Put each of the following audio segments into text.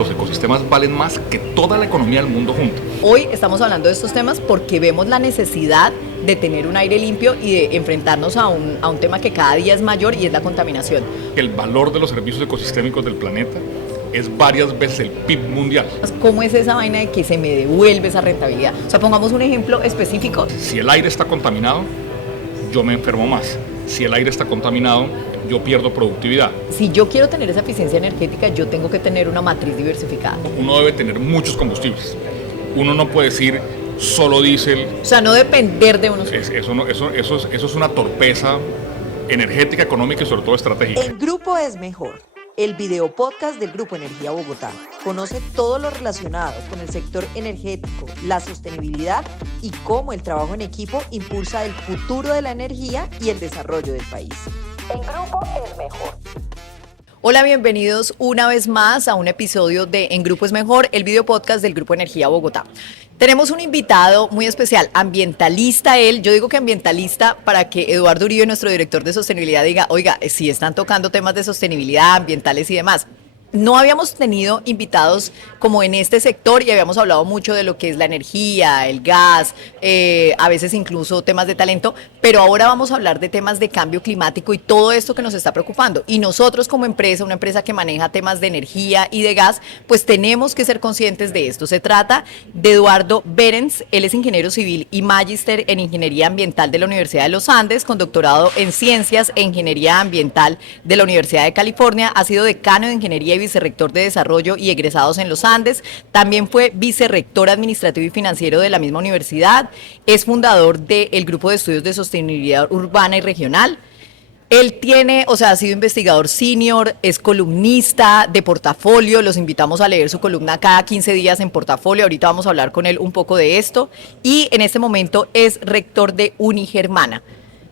Los ecosistemas valen más que toda la economía del mundo junta. Hoy estamos hablando de estos temas porque vemos la necesidad de tener un aire limpio y de enfrentarnos a un tema que cada día es mayor y es la contaminación. El valor de los servicios ecosistémicos del planeta es varias veces el PIB mundial. ¿Cómo es esa vaina de que se me devuelve esa rentabilidad? O sea, pongamos un ejemplo específico. Si el aire está contaminado, yo me enfermo más. Si el aire está contaminado, yo pierdo productividad. Si yo quiero tener esa eficiencia energética, yo tengo que tener una matriz diversificada. Uno debe tener muchos combustibles. Uno no puede decir solo diésel. O sea, no depender de unos. Eso es una torpeza energética, económica y sobre todo estratégica. En Grupo es Mejor, el video podcast del Grupo Energía Bogotá. Conoce todo lo relacionado con el sector energético, la sostenibilidad y cómo el trabajo en equipo impulsa el futuro de la energía y el desarrollo del país. En Grupo es Mejor. Hola, bienvenidos una vez más a un episodio de En Grupo es Mejor, el video podcast del Grupo Energía Bogotá. Tenemos un invitado muy especial, ambientalista él. Yo digo que ambientalista para que Eduardo Uribe, nuestro director de sostenibilidad, diga, oiga, si están tocando temas de sostenibilidad, ambientales y demás. No habíamos tenido invitados como en este sector y habíamos hablado mucho de lo que es la energía, el gas, a veces incluso temas de talento, pero ahora vamos a hablar de temas de cambio climático y todo esto que nos está preocupando. Y nosotros como empresa, una empresa que maneja temas de energía y de gas, pues tenemos que ser conscientes de esto. Se trata de Eduardo Berens, él es ingeniero civil y magíster en Ingeniería Ambiental de la Universidad de los Andes, con doctorado en Ciencias e Ingeniería Ambiental de la Universidad de California, ha sido decano de Ingeniería y vicerrector de Desarrollo y Egresados en los Andes, también fue vicerrector administrativo y financiero de la misma universidad, es fundador del Grupo de Estudios de Sostenibilidad Urbana y Regional. Él ha sido investigador senior, es columnista de Portafolio, los invitamos a leer su columna cada 15 días en Portafolio, ahorita vamos a hablar con él un poco de esto, y en este momento es rector de Unigermana.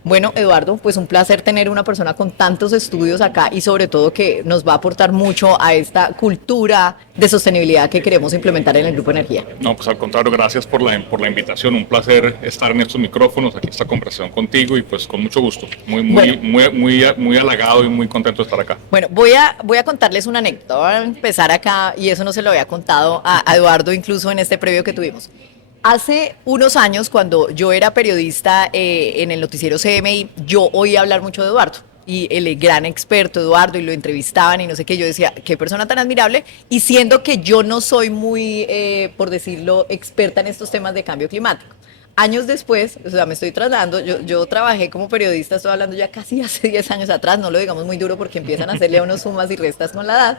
Bueno, Eduardo, pues un placer tener una persona con tantos estudios acá y sobre todo que nos va a aportar mucho a esta cultura de sostenibilidad que queremos implementar en el Grupo Energía. No, pues al contrario, gracias por la invitación. Un placer estar en estos micrófonos, aquí esta conversación contigo y pues con mucho gusto. Muy halagado y muy contento de estar acá. Bueno, voy a contarles una anécdota. Voy a empezar acá y eso no se lo había contado a Eduardo incluso en este previo que tuvimos. Hace unos años, cuando yo era periodista en el noticiero CMI, yo oía hablar mucho de Eduardo y el gran experto Eduardo y lo entrevistaban y no sé qué, yo decía, qué persona tan admirable, y siendo que yo no soy muy, por decirlo, experta en estos temas de cambio climático. Años después, o sea, me estoy trasladando, yo trabajé como periodista, estoy hablando ya casi hace 10 años atrás, no lo digamos muy duro porque empiezan a hacerle a unos sumas y restas con la edad.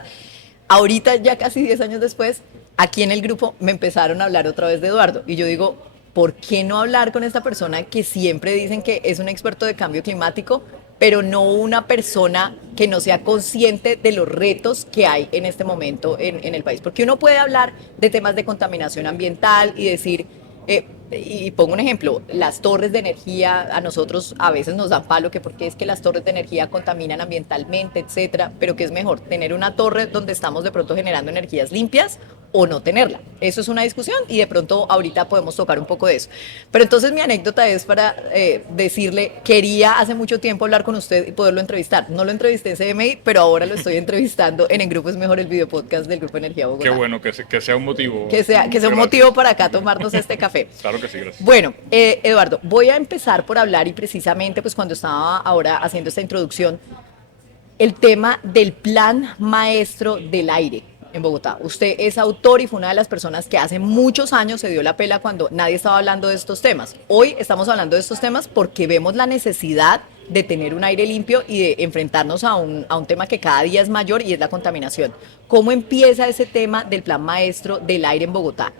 Ahorita, ya casi 10 años después, aquí en el grupo me empezaron a hablar otra vez de Eduardo. Y yo digo, ¿por qué no hablar con esta persona que siempre dicen que es un experto de cambio climático, pero no una persona que no sea consciente de los retos que hay en este momento en el país? Porque uno puede hablar de temas de contaminación ambiental y decir... y pongo un ejemplo, las torres de energía a nosotros a veces nos dan palo que porque es que las torres de energía contaminan ambientalmente, etcétera, pero ¿qué es mejor? ¿Tener una torre donde estamos de pronto generando energías limpias o no tenerla? Eso es una discusión y de pronto ahorita podemos tocar un poco de eso. Pero entonces mi anécdota es para decirle, quería hace mucho tiempo hablar con usted y poderlo entrevistar. No lo entrevisté en CMI, pero ahora lo estoy entrevistando en Grupo es Mejor, el video podcast del Grupo Energía Bogotá. Qué bueno, que sea un motivo. Que sea un motivo para acá tomarnos este café. Claro que sí, gracias. Bueno, Eduardo, voy a empezar por hablar y precisamente pues cuando estaba ahora haciendo esta introducción, el tema del Plan Maestro del Aire en Bogotá. Usted es autor y fue una de las personas que hace muchos años se dio la pela cuando nadie estaba hablando de estos temas. Hoy estamos hablando de estos temas porque vemos la necesidad de tener un aire limpio y de enfrentarnos a un tema que cada día es mayor y es la contaminación. ¿Cómo empieza ese tema del Plan Maestro del Aire en Bogotá?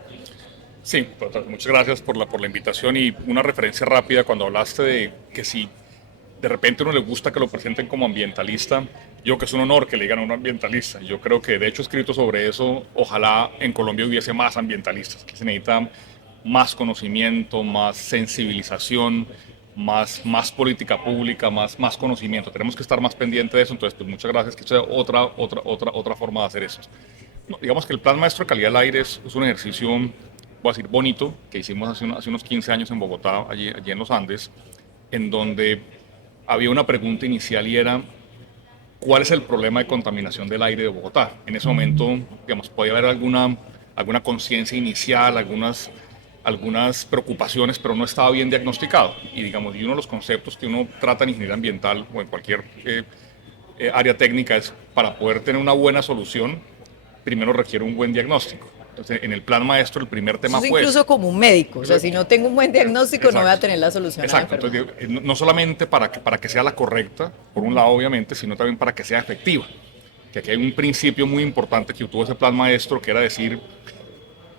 Sí, pues, muchas gracias por la invitación y una referencia rápida cuando hablaste de que si de repente a uno le gusta que lo presenten como ambientalista, yo que es un honor que le digan a un ambientalista. Yo creo que de hecho he escrito sobre eso, ojalá en Colombia hubiese más ambientalistas, que se necesita más conocimiento, más sensibilización, más política pública, más conocimiento. Tenemos que estar más pendientes de eso, entonces pues muchas gracias, que sea otra forma de hacer eso. No, digamos que el Plan Maestro de Calidad del Aire es un ejercicio, voy a decir, bonito, que hicimos hace unos 15 años en Bogotá, allí en los Andes, en donde había una pregunta inicial y era, ¿cuál es el problema de contaminación del aire de Bogotá? En ese momento, digamos, podía haber alguna conciencia inicial, algunas preocupaciones, pero no estaba bien diagnosticado. Y digamos, y uno de los conceptos que uno trata en ingeniería ambiental o en cualquier área técnica es, para poder tener una buena solución, primero requiere un buen diagnóstico. Entonces, en el plan maestro, el primer tema Eso es fue... incluso como un médico, o sea, si no tengo un buen diagnóstico Exacto. no voy a tener la solución. Exacto, entonces, no solamente para que sea la correcta, por un lado obviamente, sino también para que sea efectiva. Que aquí hay un principio muy importante que tuvo ese plan maestro, que era decir,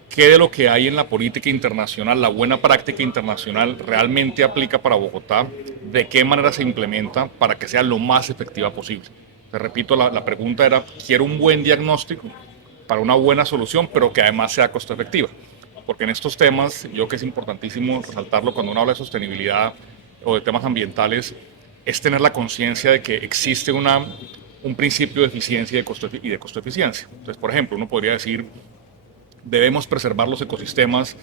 qué de lo que hay en la política internacional, la buena práctica internacional, realmente aplica para Bogotá, de qué manera se implementa para que sea lo más efectiva posible. Te repito, la pregunta era, quiero un buen diagnóstico para una buena solución, pero que además sea costo efectiva. Porque en estos temas, yo creo que es importantísimo resaltarlo cuando uno habla de sostenibilidad o de temas ambientales, es tener la conciencia de que existe un principio de eficiencia y de costo eficiencia. Entonces, por ejemplo, uno podría decir, debemos preservar los ecosistemas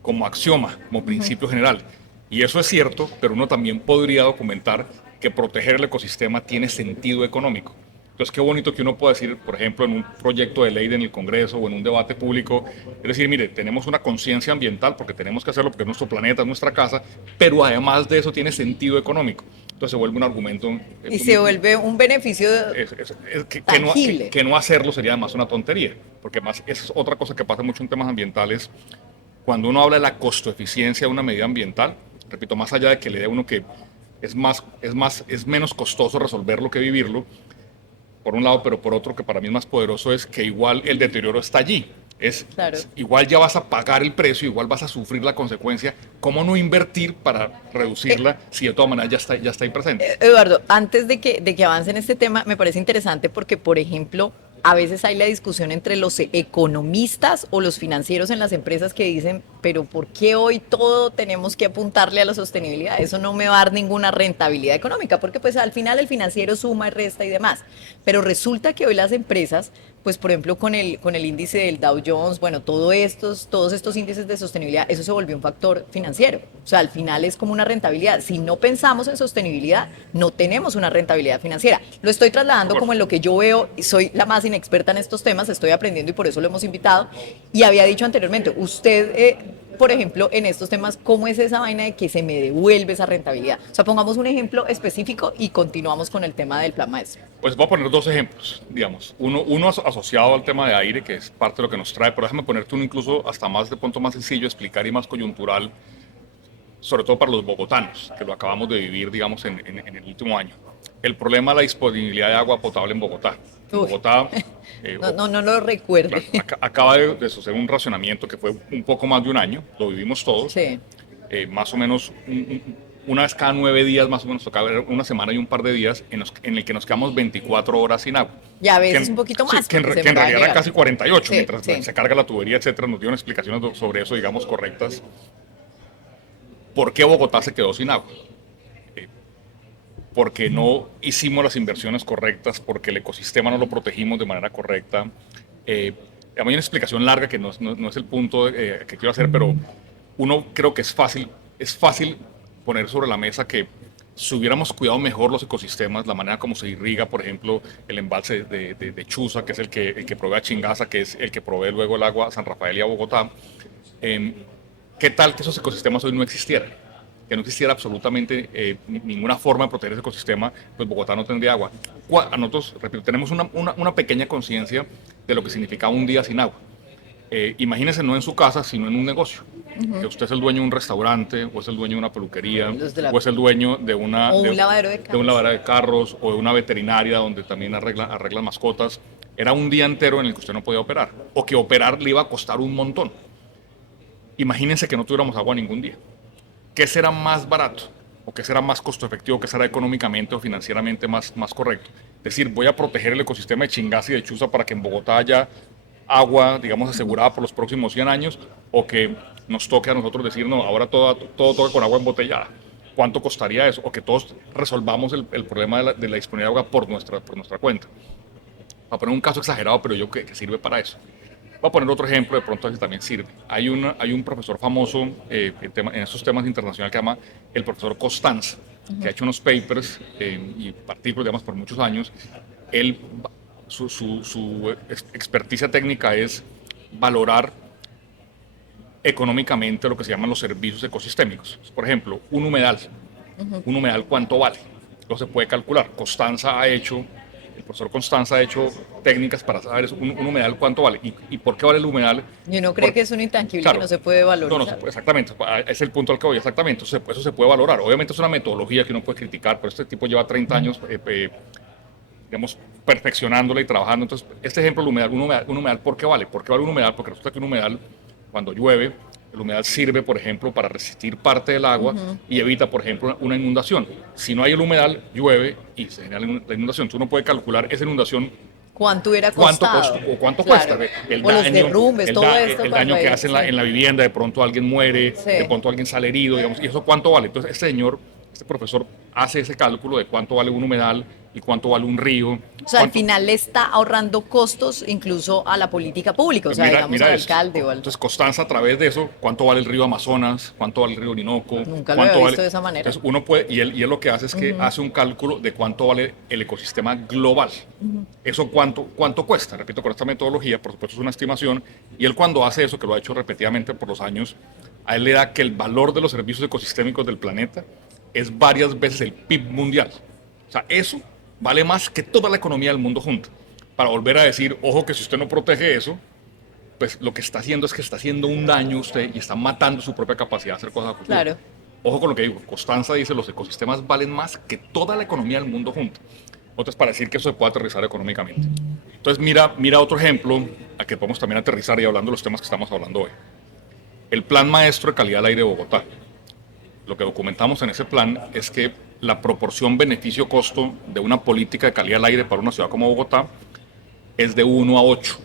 como axioma, como principio general. Y eso es cierto, pero uno también podría documentar que proteger el ecosistema tiene sentido económico. Entonces, qué bonito que uno pueda decir, por ejemplo, en un proyecto de ley en el Congreso o en un debate público, es decir, mire, tenemos una conciencia ambiental porque tenemos que hacerlo porque es nuestro planeta, es nuestra casa, pero además de eso tiene sentido económico. Entonces se vuelve un argumento... Y se vuelve un beneficio tangible. Que no hacerlo sería además una tontería, porque más, esa es otra cosa que pasa mucho en temas ambientales. Cuando uno habla de la costo-eficiencia de una medida ambiental, repito, más allá de que le dé a uno que es menos costoso resolverlo que vivirlo, por un lado, pero por otro, que para mí es más poderoso, es que igual el deterioro está allí. Claro. Igual ya vas a pagar el precio, igual vas a sufrir la consecuencia. ¿Cómo no invertir para reducirla si de todas maneras ya está ahí presente? Eduardo, antes de que avance en este tema, me parece interesante porque, por ejemplo, a veces hay la discusión entre los economistas o los financieros en las empresas que dicen, pero ¿por qué hoy todo tenemos que apuntarle a la sostenibilidad? Eso no me va a dar ninguna rentabilidad económica, porque pues al final el financiero suma y resta y demás. Pero resulta que hoy las empresas, pues por ejemplo con el índice del Dow Jones, bueno, todos estos índices de sostenibilidad, eso se volvió un factor financiero. O sea, al final es como una rentabilidad. Si no pensamos en sostenibilidad, no tenemos una rentabilidad financiera. Lo estoy trasladando como en lo que yo veo, soy la más inexperta en estos temas, estoy aprendiendo y por eso lo hemos invitado. Y había dicho anteriormente, usted, por ejemplo, en estos temas, ¿cómo es esa vaina de que se me devuelve esa rentabilidad? O sea, pongamos un ejemplo específico y continuamos con el tema del plan maestro. Pues voy a poner dos ejemplos, digamos. Uno asociado al tema de aire, que es parte de lo que nos trae, pero déjame ponerte uno incluso hasta más de punto más sencillo, explicar y más coyuntural, sobre todo para los bogotanos, que lo acabamos de vivir, digamos, en el último año. El problema de la disponibilidad de agua potable en Bogotá. Bogotá... no lo recuerde. Claro, acaba de suceder un racionamiento que fue un poco más de un año, lo vivimos todos. Sí. Más o menos una vez cada 9 días, más o menos, tocaba una semana y un par de días en el que nos quedamos 24 horas sin agua. Y a veces un poquito más. Sí, que en realidad eran casi 48, sí, mientras sí. se carga la tubería, etcétera. Nos dieron explicaciones sobre eso, digamos, correctas. ¿Por qué Bogotá se quedó sin agua? Porque no hicimos las inversiones correctas, porque el ecosistema no lo protegimos de manera correcta. Hay una explicación larga que no es el punto que quiero hacer, pero uno creo que es fácil poner sobre la mesa que si hubiéramos cuidado mejor los ecosistemas, la manera como se irriga, por ejemplo, el embalse de Chuza, que es el que provee a Chingaza, que es el que provee luego el agua a San Rafael y a Bogotá, ¿qué tal que esos ecosistemas hoy no existieran? Que no existiera absolutamente ninguna forma de proteger ese ecosistema, pues Bogotá no tendría agua. Nosotros, repito, tenemos una pequeña conciencia de lo que significa un día sin agua. Imagínense no en su casa, sino en un negocio. Que usted es el dueño de un restaurante, o es el dueño de una peluquería, o es el dueño de un lavadero de carros, o de una veterinaria donde también arreglan mascotas. Era un día entero en el que usted no podía operar, o que operar le iba a costar un montón. Imagínense que no tuviéramos agua ningún día. ¿Qué será más barato? ¿O qué será más costo efectivo? ¿Qué será económicamente o financieramente más correcto? Es decir, voy a proteger el ecosistema de Chingaza y de Chuza para que en Bogotá haya agua, digamos, asegurada por los próximos 100 años, o que nos toque a nosotros decir, no, ahora todo toca con agua embotellada. ¿Cuánto costaría eso? O que todos resolvamos el problema de la disponibilidad de agua por nuestra cuenta. Voy a poner un caso exagerado, pero yo creo que sirve para eso. Voy a poner otro ejemplo, de pronto así también sirve. Hay un profesor famoso en estos temas internacionales que se llama el profesor Costanza, que ha hecho unos papers y artículos, digamos, por muchos años, él, su experticia técnica es valorar económicamente lo que se llaman los servicios ecosistémicos. Por ejemplo, un humedal ¿cuánto vale? Lo se puede calcular. El profesor Constanza ha hecho técnicas para saber eso, un humedal cuánto vale. ¿Y por qué vale el humedal? Y uno cree que es un intangible, Claro, que no se puede valorar. No, exactamente, es el punto al que voy, exactamente, eso se puede valorar. Obviamente es una metodología que uno puede criticar, pero este tipo lleva 30 años, digamos, perfeccionándola y trabajando. Entonces, este ejemplo, un humedal, ¿por qué vale? ¿Por qué vale un humedal? Porque resulta que un humedal, cuando llueve, el humedal sirve, por ejemplo, para resistir parte del agua y evita, por ejemplo, una inundación. Si no hay el humedal, llueve y se genera la inundación. Entonces uno puede calcular esa inundación. ¿Cuánto hubiera costado? ¿Cuánto Claro. cuesta? O los derrumbes, todo esto. El daño que hace sí. en la vivienda, de pronto alguien muere, Sí. de pronto alguien sale herido, digamos, y eso cuánto vale. Entonces este profesor hace ese cálculo de cuánto vale un humedal y cuánto vale un río. O sea, al cuánto- final le está ahorrando costos incluso a la política pública, o sea, digamos al esto. alcalde o al... Entonces, Constanza, a través de eso, ¿cuánto vale el río Amazonas? ¿Cuánto vale el río Orinoco? Nunca lo ¿Cuánto había vale? visto de esa manera. Entonces, uno puede, y él lo que hace es que hace un cálculo de cuánto vale el ecosistema global. Eso cuánto cuesta. Repito, con esta metodología, por supuesto, es una estimación, y él cuando hace eso, que lo ha hecho repetidamente por los años, a él le da que el valor de los servicios ecosistémicos del planeta es varias veces el PIB mundial. O sea, eso vale más que toda la economía del mundo junta. Para volver a decir, ojo que si usted no protege eso, pues lo que está haciendo es que está haciendo un daño a usted y está matando su propia capacidad de hacer cosas a futuro. Claro. Ojo con lo que digo, Constanza dice, los ecosistemas valen más que toda la economía del mundo junta. Otro es para decir que eso se puede aterrizar económicamente. Entonces mira otro ejemplo a que podemos también aterrizar y hablando de los temas que estamos hablando hoy. El Plan Maestro de Calidad del Aire de Bogotá. Lo que documentamos en ese plan es que la proporción beneficio-costo de una política de calidad del aire para una ciudad como Bogotá es de 1 a 8.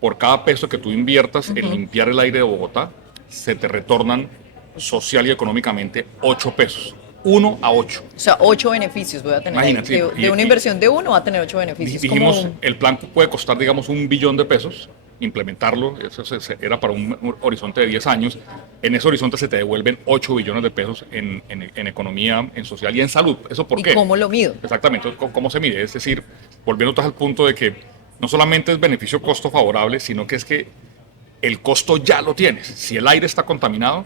Por cada peso que tú inviertas en limpiar el aire de Bogotá, se te retornan social y económicamente 8 pesos. 1 a 8. O sea, 8 beneficios voy a tener. Imagínate, De una inversión de 1 va a tener 8 beneficios. Dijimos, Como- el plan puede costar, digamos, 1 billón de pesos. Implementarlo, era para un horizonte de 10 años. En ese horizonte se te devuelven 8 billones de pesos en economía, en social y en salud. ¿Eso por ¿Y qué? cómo lo mido? Exactamente, ¿cómo se mide? Es decir, volviendo otra vez al punto de que no solamente es beneficio-costo favorable, sino que es que el costo ya lo tienes. Si el aire está contaminado,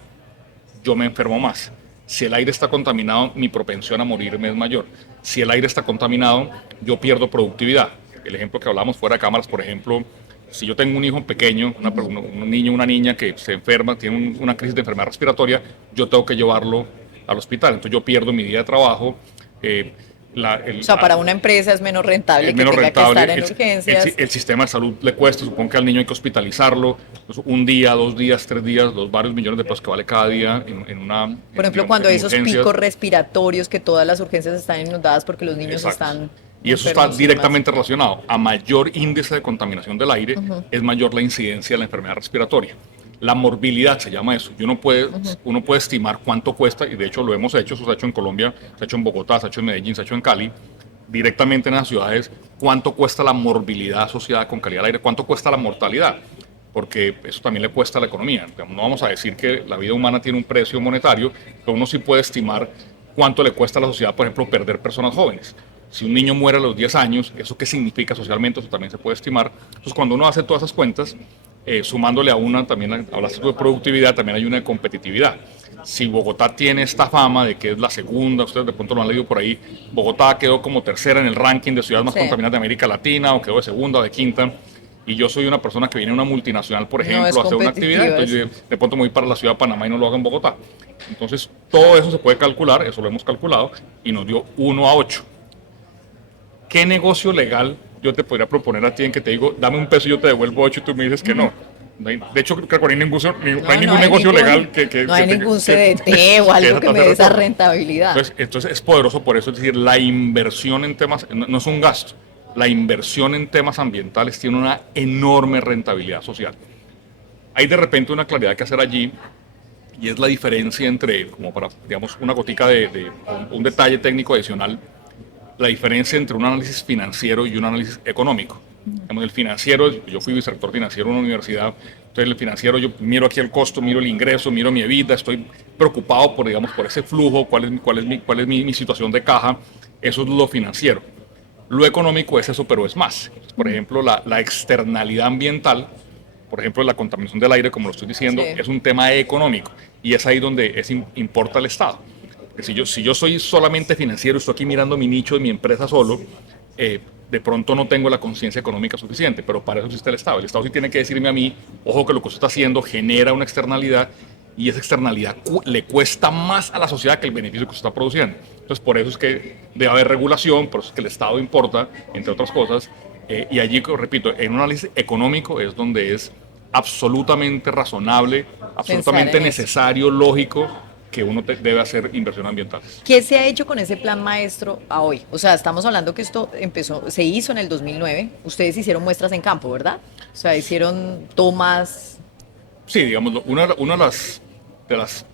yo me enfermo más. Si el aire está contaminado, mi propensión a morirme es mayor. Si el aire está contaminado, yo pierdo productividad. El ejemplo que hablamos fuera de cámaras, por ejemplo, si yo tengo un hijo pequeño, un niño, una niña que se enferma, tiene una crisis de enfermedad respiratoria, yo tengo que llevarlo al hospital. Entonces yo pierdo mi día de trabajo. O sea, para una empresa es menos rentable Es menos que tenga rentable. que estar en urgencias. El sistema de salud le cuesta, supongo que al niño hay que hospitalizarlo, pues, un día, 2 días, 3 días, los varios millones de pesos que vale cada día en una... Por ejemplo, digamos, cuando en hay esos urgencias. picos respiratorios que todas las urgencias están inundadas porque los niños Exacto. están... Y eso está enfermos y directamente relacionado. A mayor índice de contaminación del aire, es mayor la incidencia de la enfermedad respiratoria. La morbilidad se llama eso. Uno puede estimar cuánto cuesta, y de hecho lo hemos hecho, eso se ha hecho en Colombia, se ha hecho en Bogotá, se ha hecho en Medellín, se ha hecho en Cali, directamente en las ciudades, cuánto cuesta la morbilidad asociada con calidad del aire, cuánto cuesta la mortalidad, porque eso también le cuesta a la economía. No vamos a decir que la vida humana tiene un precio monetario, pero uno sí puede estimar cuánto le cuesta a la sociedad, por ejemplo, perder personas jóvenes. Si un niño muere a los 10 años, ¿eso qué significa socialmente? Eso también se puede estimar. Entonces, cuando uno hace todas esas cuentas, sumándole a una, también hablaste tú de productividad, también hay una de competitividad. Si Bogotá tiene esta fama de que es la segunda, ustedes de pronto lo han leído por ahí, Bogotá quedó como tercera en el ranking de ciudades más Sí. contaminadas de América Latina, o quedó de segunda o de quinta, y yo soy una persona que viene de una multinacional, por No ejemplo, es a hacer una competitiva, actividad, entonces de pronto me voy para la ciudad de Panamá y no lo hago en Bogotá. Entonces, todo eso se puede calcular, eso lo hemos calculado, y nos dio 1 a 8. ¿Qué negocio legal yo te podría proponer a ti en que te digo, dame un peso y yo te devuelvo 8 y tú me dices que no? De hecho, creo que no hay ningún negocio legal que... No hay que- ningún que- CDT o algo que me dé esa retorno. rentabilidad. Entonces es poderoso por eso, es decir, la inversión en temas, no es un gasto, la inversión en temas ambientales tiene una enorme rentabilidad social. Hay de repente una claridad que hacer allí, y es la diferencia entre, como para, digamos, una gotica un detalle técnico adicional, la diferencia entre un análisis financiero y un análisis económico. Digamos, el financiero, yo fui vicerrector financiero en una universidad, entonces el financiero yo miro aquí el costo, miro el ingreso, miro mi EBITDA, estoy preocupado por, digamos, por ese flujo, cuál es mi situación de caja, eso es lo financiero. Lo económico es eso, pero es más. Por ejemplo, la externalidad ambiental, por ejemplo, la contaminación del aire, como lo estoy diciendo, Sí. es un tema económico y es ahí donde importa el Estado. Porque si yo soy solamente financiero, estoy aquí mirando mi nicho de mi empresa solo, de pronto no tengo la conciencia económica suficiente, pero para eso existe el Estado. El Estado sí tiene que decirme a mí, ojo que lo que usted está haciendo genera una externalidad y esa externalidad le cuesta más a la sociedad que el beneficio que usted está produciendo. Entonces, por eso es que debe haber regulación, por eso es que el Estado importa, entre otras cosas, y allí, repito, en un análisis económico es donde es absolutamente razonable, absolutamente en eso. necesario, lógico, que uno debe hacer inversión ambiental. ¿Qué se ha hecho con ese plan maestro a hoy? O sea, estamos hablando que esto se hizo en el 2009. Ustedes hicieron muestras en campo, ¿verdad? O sea, hicieron tomas. Sí, digamos, una de las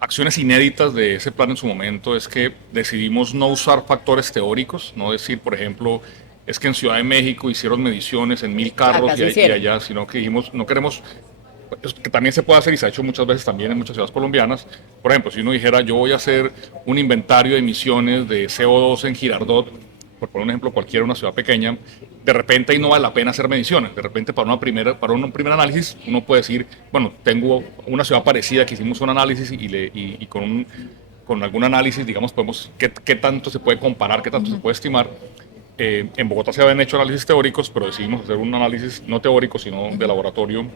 acciones inéditas de ese plan en su momento es que decidimos no usar factores teóricos, no decir, por ejemplo, es que en Ciudad de México hicieron mediciones en 1000 carros Acá se y hicieron. allá, sino que dijimos, no queremos, que también se puede hacer y se ha hecho muchas veces también en muchas ciudades colombianas. Por ejemplo, si uno dijera, yo voy a hacer un inventario de emisiones de CO2 en Girardot, por poner un ejemplo cualquiera, una ciudad pequeña, de repente ahí no vale la pena hacer mediciones. De repente para un primer análisis uno puede decir, bueno, tengo una ciudad parecida que hicimos un análisis y con algún análisis, digamos, podemos, qué tanto se puede comparar, qué tanto se puede estimar. En Bogotá se habían hecho análisis teóricos, pero decidimos hacer un análisis no teórico, sino de laboratorio,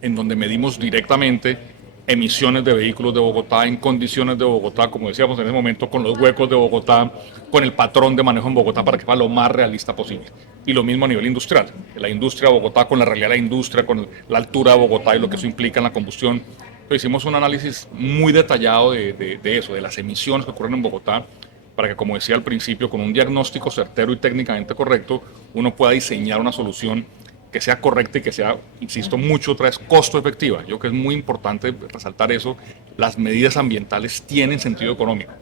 en donde medimos directamente emisiones de vehículos de Bogotá en condiciones de Bogotá, como decíamos en ese momento, con los huecos de Bogotá, con el patrón de manejo en Bogotá para que fuera lo más realista posible. Y lo mismo a nivel industrial. La industria de Bogotá con la realidad de la industria, con la altura de Bogotá y lo que eso implica en la combustión. Entonces hicimos un análisis muy detallado de eso, de las emisiones que ocurren en Bogotá, para que, como decía al principio, con un diagnóstico certero y técnicamente correcto, uno pueda diseñar una solución que sea correcta y que sea, insisto, mucho otra vez costo efectiva. Yo creo que es muy importante resaltar eso. Las medidas ambientales tienen sentido económico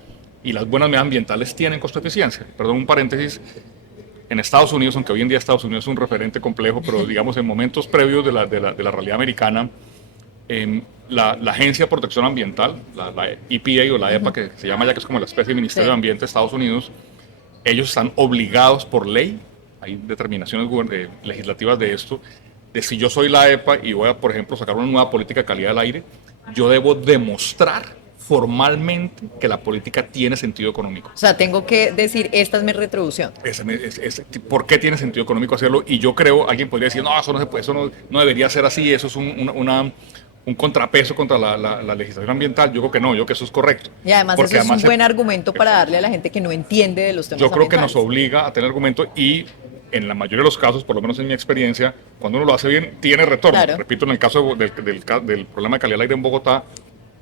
y las buenas medidas ambientales tienen costo eficiencia. Perdón, un paréntesis. En Estados Unidos, aunque hoy en día Estados Unidos es un referente complejo, pero digamos en momentos previos de la realidad americana, la Agencia de Protección Ambiental, la EPA o la EPA, que se llama ya, que es como la especie de Ministerio de Ambiente de Estados Unidos, ellos están obligados por ley, hay determinaciones legislativas de esto, de si yo soy la EPA y voy a, por ejemplo, sacar una nueva política de calidad del aire, yo debo demostrar formalmente que la política tiene sentido económico. O sea, tengo que decir, esta es mi retribución. ¿Por qué tiene sentido económico hacerlo? Y yo creo, alguien podría decir, no, eso no, eso no debería ser así, eso es un contrapeso contra la legislación ambiental. Yo creo que no, yo creo que eso es correcto. Y además Porque eso es un además buen argumento para darle a la gente que no entiende de los temas yo creo que ambientales. nos obliga a tener argumento y en la mayoría de los casos, por lo menos en mi experiencia, cuando uno lo hace bien, tiene retorno. Claro. Repito, en el caso del problema de calidad del aire en Bogotá,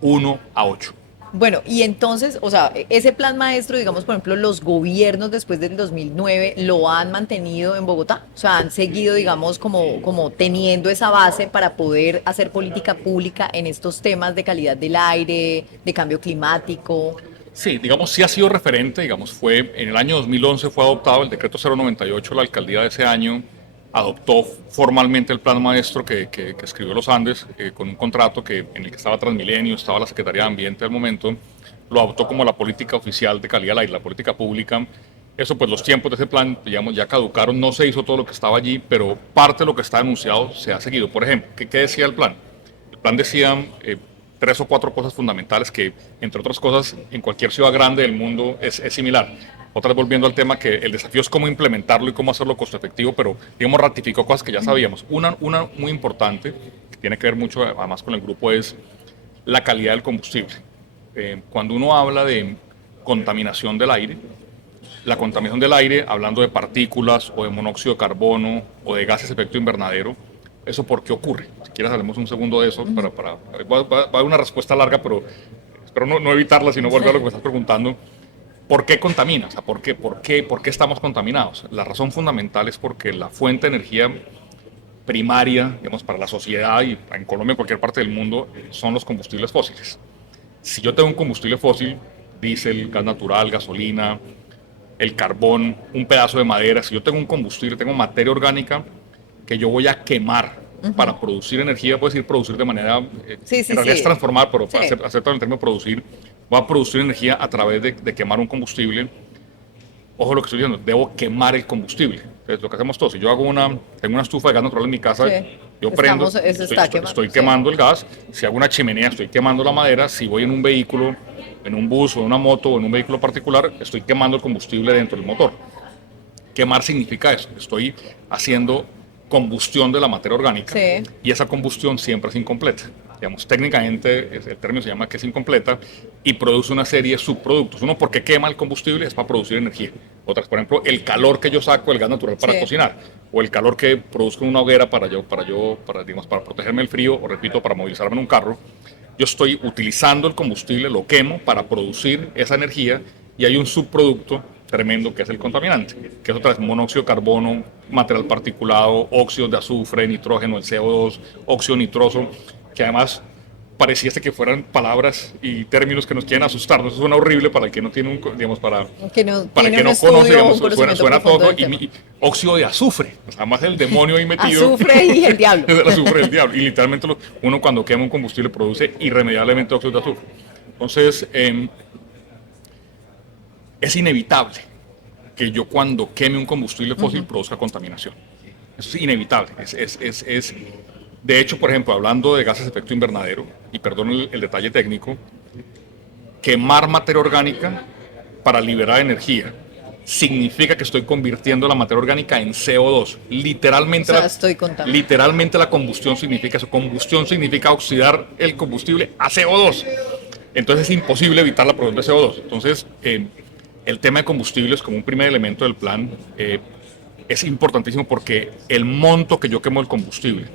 1-8. Bueno, y entonces, o sea, ese plan maestro, digamos, por ejemplo, los gobiernos después del 2009 lo han mantenido en Bogotá, o sea, han seguido, digamos, como teniendo esa base para poder hacer política pública en estos temas de calidad del aire, de cambio climático. Sí, digamos, sí ha sido referente, digamos, en el año 2011 fue adoptado el decreto 098, la alcaldía de ese año adoptó formalmente el plan maestro que escribió Los Andes, con un contrato en el que estaba Transmilenio, estaba la Secretaría de Ambiente al momento, lo adoptó como la política oficial de calidad del aire, la política pública. Eso, pues los tiempos de ese plan, digamos, ya caducaron, no se hizo todo lo que estaba allí, pero parte de lo que está anunciado se ha seguido. Por ejemplo, ¿qué decía el plan? El plan decía 3 o 4 cosas fundamentales que, entre otras cosas, en cualquier ciudad grande del mundo es similar. Otra vez volviendo al tema, que el desafío es cómo implementarlo y cómo hacerlo costo efectivo, pero digamos ratificó cosas que ya sabíamos. Una muy importante, que tiene que ver mucho además con el grupo, es la calidad del combustible. Cuando uno habla de contaminación del aire, la contaminación del aire, hablando de partículas o de monóxido de carbono o de gases de efecto invernadero, ¿eso por qué ocurre? Si quieres hablemos un segundo de eso, va a dar una respuesta larga, pero espero no evitarla, sino volver a lo que me estás preguntando. ¿Por qué contamina? O sea, ¿por qué estamos contaminados? La razón fundamental es porque la fuente de energía primaria, digamos, para la sociedad y en Colombia, en cualquier parte del mundo, son los combustibles fósiles. Si yo tengo un combustible fósil, diésel, gas natural, gasolina, el carbón, un pedazo de madera, si yo tengo un combustible, tengo materia orgánica que yo voy a quemar para producir energía, puedo decir producir de manera, en realidad es transformar, pero acepto el término producir, voy a producir energía a través de quemar un combustible. ojo lo que estoy diciendo, debo quemar el combustible. Entonces, lo que hacemos todos, si yo tengo una estufa de gas natural en mi casa, Sí. yo prendo, Sí. estoy quemando el gas. Si hago una chimenea, estoy quemando la madera. Si voy en un vehículo, en un bus o en una moto o en un vehículo particular, estoy quemando el combustible dentro del motor. Quemar significa eso, estoy haciendo combustión de la materia orgánica, Sí. y esa combustión siempre es incompleta. Digamos, técnicamente el término se llama que es incompleta y produce una serie de subproductos. Uno, porque quema el combustible, es para producir energía. Otras, por ejemplo, el calor que yo saco del gas natural para Sí. cocinar, o el calor que produzco en una hoguera para protegerme del frío, o repito, para movilizarme en un carro. Yo estoy utilizando el combustible, lo quemo para producir esa energía, y hay un subproducto tremendo que es el contaminante, que es otra vez monóxido de carbono, material particulado, óxidos de azufre, nitrógeno, el CO2, óxido nitroso, que además pareciese que fueran palabras y términos que nos quieren asustar. Eso suena horrible para el que no tiene para Que no para tiene que un no estudio, conoce, digamos, un conocimiento suena profundo todo, del tema. y óxido de azufre, o sea, más el demonio ahí metido. Azufre y el diablo. El azufre del diablo. Y literalmente uno cuando quema un combustible produce irremediablemente óxido de azufre. Entonces, es inevitable que yo cuando queme un combustible fósil produzca contaminación. Eso es inevitable. De hecho, por ejemplo, hablando de gases de efecto invernadero, y perdón el detalle técnico, quemar materia orgánica para liberar energía significa que estoy convirtiendo la materia orgánica en CO2. Literalmente, O sea, estoy contaminando. literalmente la combustión significa eso. Combustión significa oxidar el combustible a CO2. Entonces es imposible evitar la producción de CO2. Entonces, el tema de combustibles como un primer elemento del plan es importantísimo, porque el monto que yo quemo del combustible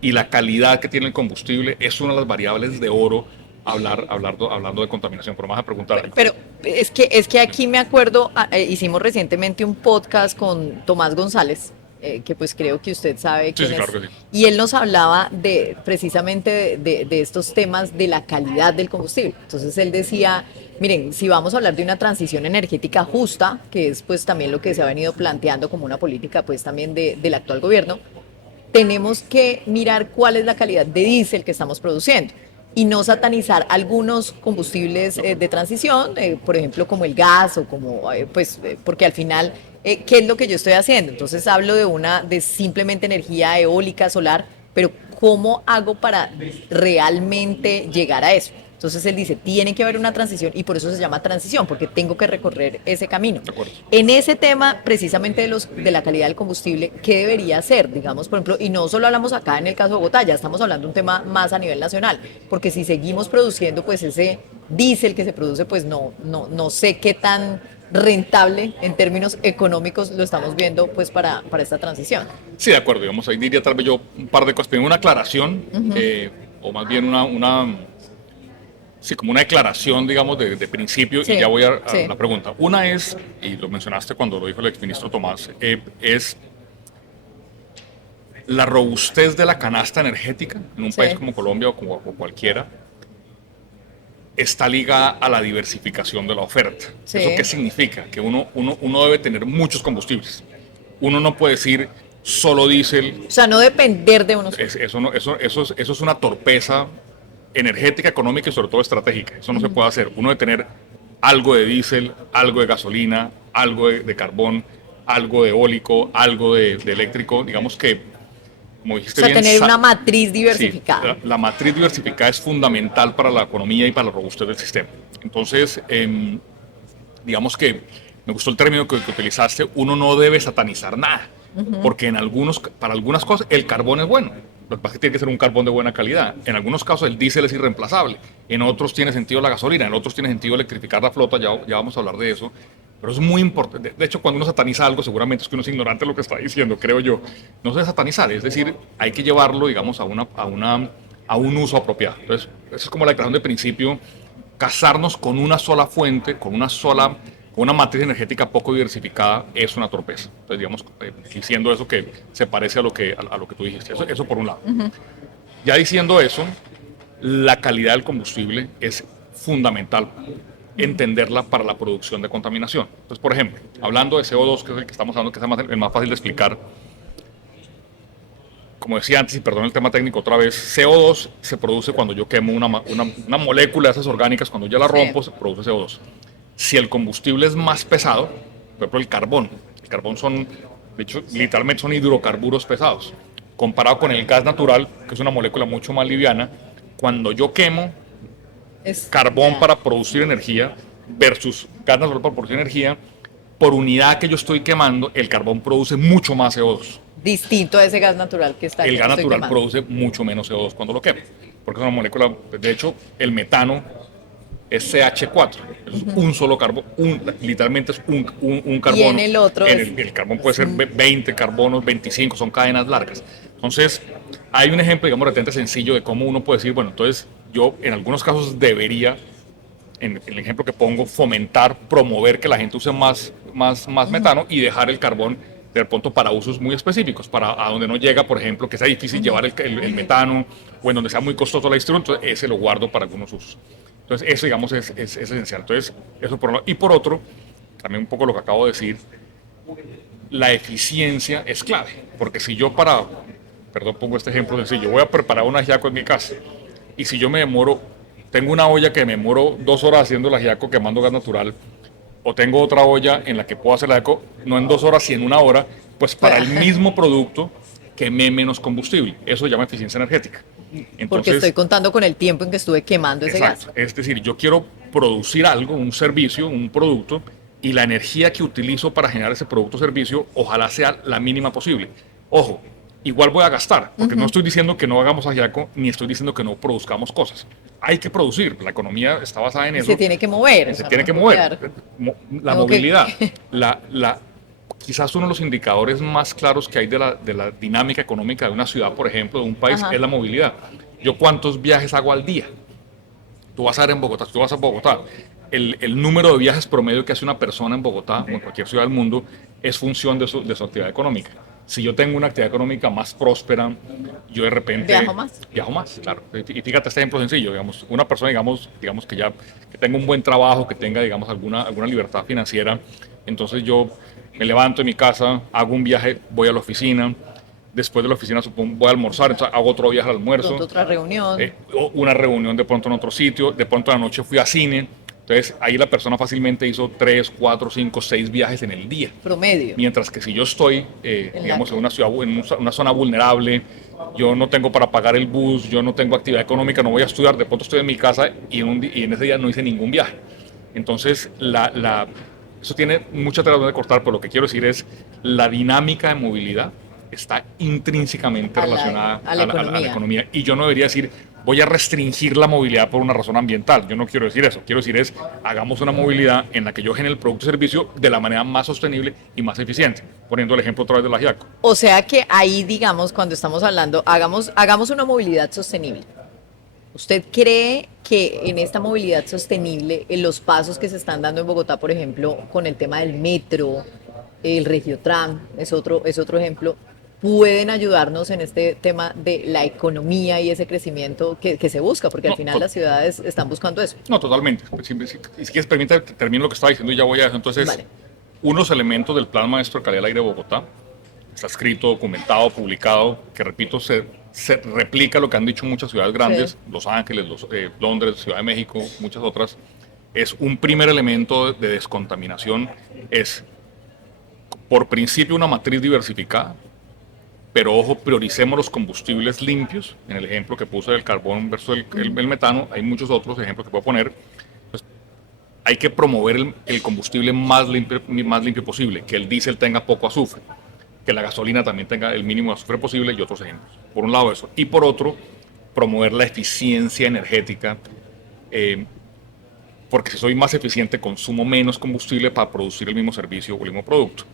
y la calidad que tiene el combustible es una de las variables de oro hablando de contaminación. Pero me vas a preguntar algo. Pero es que aquí me acuerdo, hicimos recientemente un podcast con Tomás González, que pues creo que usted sabe quién Sí, es. claro que sí. Y él nos hablaba precisamente de estos temas de la calidad del combustible. Entonces él decía, miren, si vamos a hablar de una transición energética justa, que es pues también lo que se ha venido planteando como una política pues también del actual gobierno, tenemos que mirar cuál es la calidad de diésel que estamos produciendo y no satanizar algunos combustibles de transición, por ejemplo, como el gas o como, porque al final, ¿qué es lo que yo estoy haciendo? Entonces hablo de simplemente energía eólica, solar, pero ¿cómo hago para realmente llegar a eso? Entonces él dice, tiene que haber una transición, y por eso se llama transición, porque tengo que recorrer ese camino. De acuerdo. En ese tema, precisamente de la calidad del combustible, ¿qué debería hacer? Digamos, por ejemplo, y no solo hablamos acá en el caso de Bogotá, ya estamos hablando de un tema más a nivel nacional, porque si seguimos produciendo pues ese diésel que se produce, pues no sé qué tan rentable en términos económicos lo estamos viendo pues para esta transición. Sí, de acuerdo. Digamos, ahí diría tal vez yo un par de cosas. Primero, una aclaración, o más bien sí, como una declaración, digamos, de principio, Sí, y ya voy a sí. la pregunta. Una es, y lo mencionaste cuando lo dijo el exministro Tomás, es la robustez de la canasta energética en un Sí. país como Colombia o cualquiera. Está ligada a la diversificación de la oferta. Sí. ¿Eso qué significa? Que uno debe tener muchos combustibles. Uno no puede decir solo diésel. O sea, no depender de unos... Eso es una torpeza energética, económica y sobre todo estratégica. Eso no se puede hacer. Uno debe tener algo de diésel, algo de gasolina, algo de carbón, algo de eólico, algo de eléctrico. Digamos que, como dijiste O sea, bien, tener una matriz diversificada. Sí, la matriz diversificada es fundamental para la economía y para la robustez del sistema. Entonces, digamos que me gustó el término que utilizaste. Uno no debe satanizar nada, porque para algunas cosas el carbón es bueno. Lo que pasa es que tiene que ser un carbón de buena calidad. En algunos casos el diésel es irreemplazable. En otros tiene sentido la gasolina. En otros tiene sentido electrificar la flota. Ya vamos a hablar de eso. Pero es muy importante. De hecho, cuando uno sataniza algo, seguramente es que uno es ignorante de lo que está diciendo, creo yo. No se debe satanizar. Es decir, hay que llevarlo, digamos, a un uso apropiado. Entonces, esa es como la declaración de principio. Casarnos con una sola fuente, con una matriz energética poco diversificada, es una torpeza. Entonces, digamos, diciendo eso que se parece a lo que tú dijiste. Eso por un lado. Ya diciendo eso, la calidad del combustible es fundamental entenderla para la producción de contaminación. Entonces, por ejemplo, hablando de CO2, que es el que estamos hablando, que es el más fácil de explicar, como decía antes, y perdón el tema técnico otra vez, CO2 se produce cuando yo quemo una molécula de esas orgánicas. Cuando ya la rompo, se produce CO2. Si el combustible es más pesado, por ejemplo, el carbón. El carbón son, de hecho, literalmente son hidrocarburos pesados. Comparado con el gas natural, que es una molécula mucho más liviana, cuando yo quemo carbón para producir energía versus gas natural para producir energía, por unidad que yo estoy quemando, el carbón produce mucho más CO2. Distinto a ese gas natural que está El gas estoy natural quemando. produce mucho menos CO2 cuando lo quemo, porque es una molécula, de hecho, el metano es CH4, es un solo carbón, literalmente es un carbono. Y en el otro el carbón puede ser 20 carbonos, 25, son cadenas largas. Entonces, hay un ejemplo, digamos, relativamente sencillo de cómo uno puede decir, bueno, entonces yo en algunos casos debería, en el ejemplo que pongo, fomentar, promover que la gente use más metano y dejar el carbón del punto para usos muy específicos, para a donde no llega, por ejemplo, que sea difícil llevar el metano o en donde sea muy costoso la distribución, entonces ese lo guardo para algunos usos. Entonces eso, digamos, es esencial. Entonces, eso por un lado. Y por otro, también un poco lo que acabo de decir, la eficiencia es clave, porque si yo pongo este ejemplo sencillo, voy a preparar un ajiaco en mi casa, y si yo me demoro, tengo una olla que me demoro 2 horas haciendo el ajiaco quemando gas natural, o tengo otra olla en la que puedo hacer el ajiaco no en 2 horas, sino en 1 hora, pues para el mismo producto quemé menos combustible. Eso se llama eficiencia energética. Entonces, porque estoy contando con el tiempo en que estuve quemando ese exacto, gas. es decir, yo quiero producir algo, un servicio, un producto, y la energía que utilizo para generar ese producto o servicio, ojalá sea la mínima posible. Ojo, igual voy a gastar, porque no estoy diciendo que no hagamos ajiaco, ni estoy diciendo que no produzcamos cosas. Hay que producir, la economía está basada en eso. Se tiene que mover. Se tiene que mover. La movilidad, quizás uno de los indicadores más claros que hay de la dinámica económica de una ciudad, por ejemplo, de un país, es la movilidad. Yo cuántos viajes hago al día. Tú vas a ver en Bogotá, tú vas a Bogotá, el número de viajes promedio que hace una persona en Bogotá o en cualquier ciudad del mundo es función de su actividad económica. Si yo tengo una actividad económica más próspera, yo de repente viajo más, claro. Y fíjate este ejemplo sencillo, digamos, una persona, digamos que tenga un buen trabajo, que tenga, digamos, alguna libertad financiera, entonces yo me levanto en mi casa, hago un viaje, voy a la oficina, después de la oficina voy a almorzar, entonces hago otro viaje al almuerzo. Otra reunión. Una reunión de pronto en otro sitio, de pronto a la noche fui a cine. Entonces ahí la persona fácilmente hizo 3, 4, 5, 6 viajes en el día. Promedio. Mientras que si yo estoy, digamos, en una ciudad, en una zona vulnerable, yo no tengo para pagar el bus, yo no tengo actividad económica, no voy a estudiar, de pronto estoy en mi casa y en ese día no hice ningún viaje. Entonces eso tiene mucha tela donde cortar, pero lo que quiero decir es la dinámica de movilidad está intrínsecamente relacionada a la economía. Y yo no debería decir, voy a restringir la movilidad por una razón ambiental. Yo no quiero decir eso. Quiero decir es, hagamos una movilidad en la que yo genere el producto y servicio de la manera más sostenible y más eficiente. Poniendo el ejemplo otra vez del ajiaco. O sea que ahí, digamos, cuando estamos hablando, hagamos una movilidad sostenible. ¿Usted cree que en esta movilidad sostenible, en los pasos que se están dando en Bogotá, por ejemplo, con el tema del metro, el Regiotram, es otro ejemplo, pueden ayudarnos en este tema de la economía y ese crecimiento que se busca? Porque al final las ciudades están buscando eso. No, totalmente. Si quieres, permítame, termino lo que estaba diciendo y ya voy a eso. Entonces, vale. Unos elementos del Plan Maestro de Calidad del Aire de Bogotá, está escrito, documentado, publicado, que repito, se replica lo que han dicho muchas ciudades grandes, sí. Los Ángeles, Londres, Ciudad de México, muchas otras. Es un primer elemento de descontaminación, es por principio una matriz diversificada, pero ojo, prioricemos los combustibles limpios. En el ejemplo que puse del carbón versus el metano, hay muchos otros ejemplos que puedo poner. Pues, hay que promover el combustible más limpio posible, que el diésel tenga poco azufre, que la gasolina también tenga el mínimo de azufre posible y otros ejemplos. Por un lado eso. Y por otro, promover la eficiencia energética, porque si soy más eficiente, consumo menos combustible para producir el mismo servicio o el mismo producto.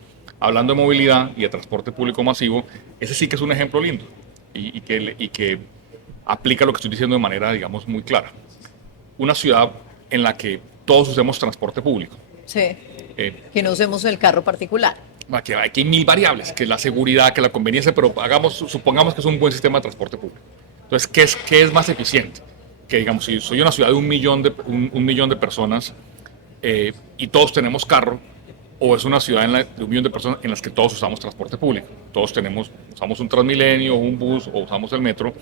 Hablando de movilidad y de transporte público masivo, ese sí que es un ejemplo lindo y que aplica lo que estoy diciendo de manera, digamos, muy clara. Una ciudad en la que todos usemos transporte público. Sí, que no usemos el carro particular. Aquí hay 1000 variables, que la seguridad, que la conveniencia, pero supongamos que es un buen sistema de transporte público. Entonces, ¿qué es más eficiente? Que, digamos, si soy una ciudad de un millón de personas y todos tenemos carro, o es una ciudad de 1 millón de personas en las que todos usamos transporte público. Todos usamos un Transmilenio, un bus o usamos el metro.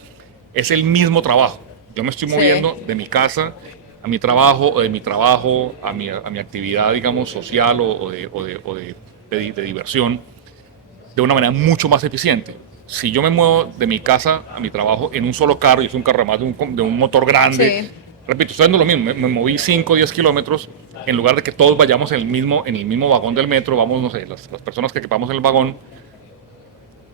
Es el mismo trabajo. Yo me estoy moviendo de mi casa a mi trabajo, o de mi trabajo a mi actividad, digamos, social o de diversión, de una manera mucho más eficiente. Si yo me muevo de mi casa a mi trabajo en un solo carro, y es un carro además de un motor grande, Sí. repito, estoy haciendo lo mismo, me moví 5 o 10 kilómetros, en lugar de que todos vayamos en el mismo vagón del metro, vamos, no sé, las personas que quepamos en el vagón,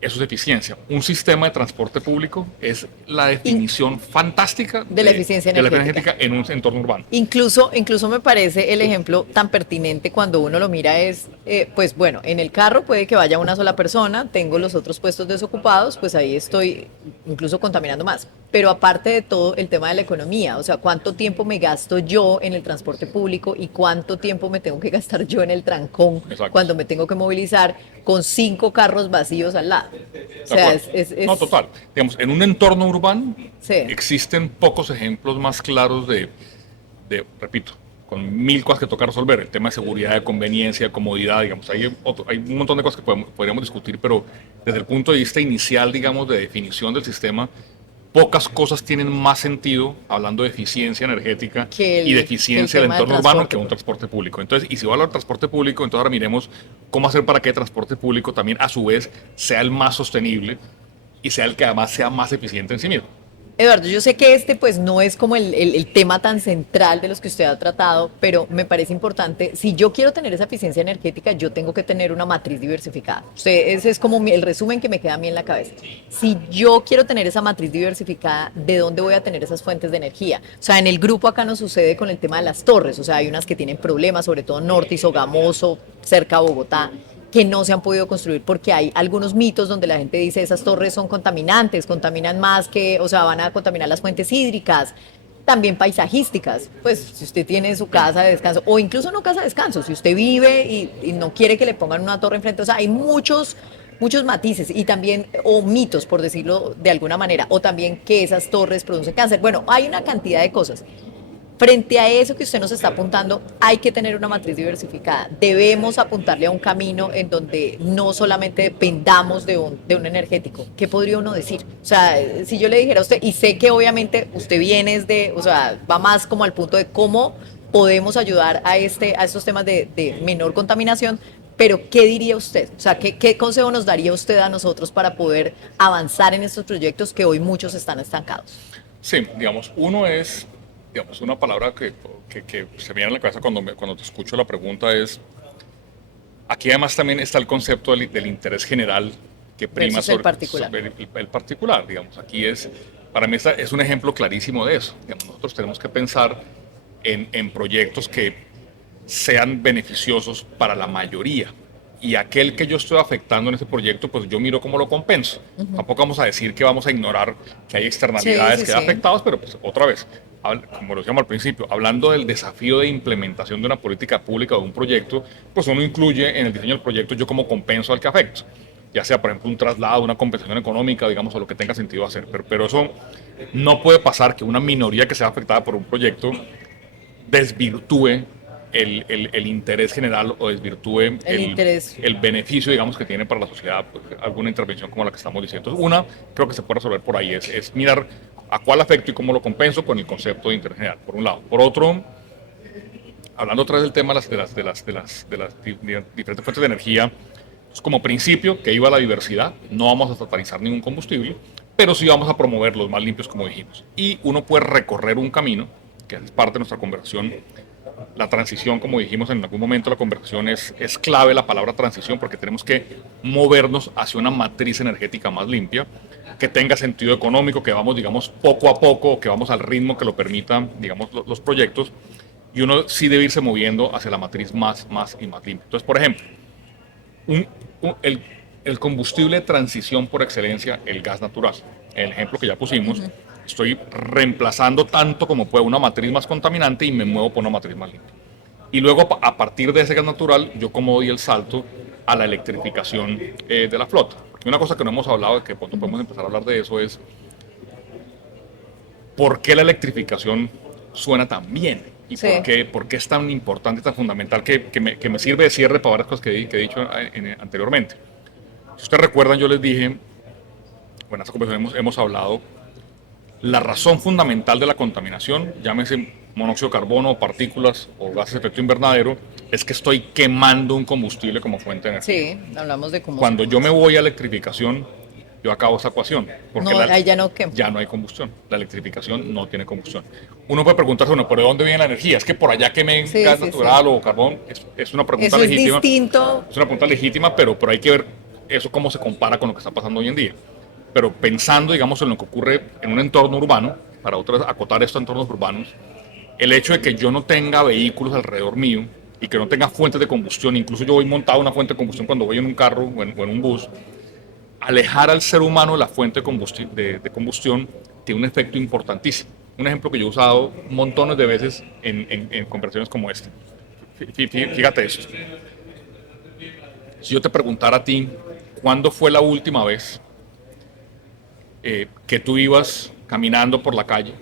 eso es eficiencia. Un sistema de transporte público es la definición fantástica de la eficiencia energética en un entorno urbano. Incluso me parece el ejemplo tan pertinente cuando uno lo mira es, pues bueno, en el carro puede que vaya una sola persona, tengo los otros puestos desocupados, pues ahí estoy incluso contaminando más. Pero aparte de todo, el tema de la economía, o sea, cuánto tiempo me gasto yo en el transporte público y cuánto tiempo me tengo que gastar yo en el trancón Exacto. cuando me tengo que movilizar con 5 carros vacíos al lado. O sea, No, total. Digamos, en un entorno urbano Sí. existen pocos ejemplos más claros repito, con mil cosas que toca resolver. El tema de seguridad, de conveniencia, de comodidad, digamos, hay un montón de cosas que podríamos discutir, pero desde el punto de vista inicial, digamos, de definición del sistema, pocas cosas tienen más sentido, hablando de eficiencia energética y de eficiencia del entorno urbano, que un transporte público. Entonces, y si voy a hablar de transporte público, entonces ahora miremos cómo hacer para que el transporte público también, a su vez, sea el más sostenible y sea el que además sea más eficiente en sí mismo. Eduardo, yo sé que este pues no es como el tema tan central de los que usted ha tratado, pero me parece importante, si yo quiero tener esa eficiencia energética, yo tengo que tener una matriz diversificada. Ese es como el resumen que me queda a mí en la cabeza. Si yo quiero tener esa matriz diversificada, ¿de dónde voy a tener esas fuentes de energía? O sea, en el grupo acá nos sucede con el tema de las torres, o sea, hay unas que tienen problemas, sobre todo Norte y Sogamoso, cerca a Bogotá, que no se han podido construir porque hay algunos mitos donde la gente dice esas torres son contaminantes, contaminan más que, o sea, van a contaminar las fuentes hídricas, también paisajísticas. Pues si usted tiene su casa de descanso, o incluso no casa de descanso, si usted vive y no quiere que le pongan una torre enfrente, o sea, hay muchos matices y también, o mitos, por decirlo de alguna manera, o también que esas torres producen cáncer. Bueno, hay una cantidad de cosas. Frente a eso que usted nos está apuntando, hay que tener una matriz diversificada. Debemos apuntarle a un camino en donde no solamente dependamos de un energético. ¿Qué podría uno decir? O sea, si yo le dijera a usted, y sé que obviamente usted viene o sea, va más como al punto de cómo podemos ayudar a estos temas de menor contaminación, pero ¿qué diría usted? O sea, ¿qué consejo nos daría usted a nosotros para poder avanzar en estos proyectos que hoy muchos están estancados? Sí, digamos, uno es, digamos, una palabra que se me viene a la cabeza cuando te escucho la pregunta es, aquí además también está el concepto del interés general que prima Versus el particular. sobre el particular, digamos. Aquí para mí es un ejemplo clarísimo de eso. Digamos, nosotros tenemos que pensar en proyectos que sean beneficiosos para la mayoría. Y aquel que yo estoy afectando en ese proyecto, pues yo miro cómo lo compenso. Tampoco vamos a decir que vamos a ignorar que hay externalidades que hay afectadas, pero pues otra vez, como lo decíamos al principio, hablando del desafío de implementación de una política pública o de un proyecto, pues uno incluye en el diseño del proyecto yo cómo compenso al que afecto. Ya sea, por ejemplo, un traslado, una compensación económica, digamos, o lo que tenga sentido hacer. Pero eso no puede pasar que una minoría que sea afectada por un proyecto desvirtúe el interés general o desvirtúe el beneficio, digamos, que tiene para la sociedad pues, alguna intervención como la que estamos diciendo. Entonces, una, creo que se puede resolver por ahí, es mirar a cuál afecto y cómo lo compenso con el concepto de interés general, por un lado. Por otro, hablando otra vez del tema de las diferentes fuentes de energía, pues, como principio, que iba a la diversidad, no vamos a satanizar ningún combustible, pero sí vamos a promover los más limpios, como dijimos. Y uno puede recorrer un camino, que es parte de nuestra conversación. La transición, como dijimos en algún momento, la conversación es clave la palabra transición porque tenemos que movernos hacia una matriz energética más limpia, que tenga sentido económico, que vamos, digamos, poco a poco, que vamos al ritmo que lo permitan, digamos, los proyectos, y uno sí debe irse moviendo hacia la matriz más y más limpia. Entonces, por ejemplo, el combustible de transición por excelencia, el gas natural, el ejemplo que ya pusimos, estoy reemplazando tanto como puedo una matriz más contaminante y me muevo por una matriz más limpia. Y luego, a partir de ese gas natural, yo como doy el salto a la electrificación de la flota. Porque una cosa que no hemos hablado, que pronto podemos empezar a hablar de eso, es ¿por qué la electrificación suena tan bien? ¿Y por qué es tan importante, tan fundamental, que me sirve de cierre para varias cosas que he dicho anteriormente? Si ustedes recuerdan, yo les dije, bueno, en esta conversación hemos hablado, la razón fundamental de la contaminación, llámese monóxido de carbono, o partículas o gases de efecto invernadero, es que estoy quemando un combustible como fuente de energía. Sí, hablamos de cómo. Cuando yo me voy a electrificación, yo acabo esa ecuación. Porque No, ahí ya no quema. ya no hay combustión. La electrificación no tiene combustión. Uno puede preguntarse, bueno, ¿pero de dónde viene la energía? Es que por allá quemé Sí, gas sí, natural o carbón. Es una pregunta Eso es legítima. distinto. Es una pregunta legítima, pero hay que ver eso cómo se compara con lo que está pasando hoy en día. Pero pensando, digamos, en lo que ocurre en un entorno urbano, para acotar esto a entornos urbanos, el hecho de que yo no tenga vehículos alrededor mío y que no tenga fuentes de combustión, incluso yo voy montado en una fuente de combustión cuando voy en un carro o en un bus, alejar al ser humano de la fuente de combustión tiene un efecto importantísimo. Un ejemplo que yo he usado montones de veces en conversaciones como esta. Fíjate esto. Si yo te preguntara a ti, ¿cuándo fue la última vez que tú ibas caminando por la calle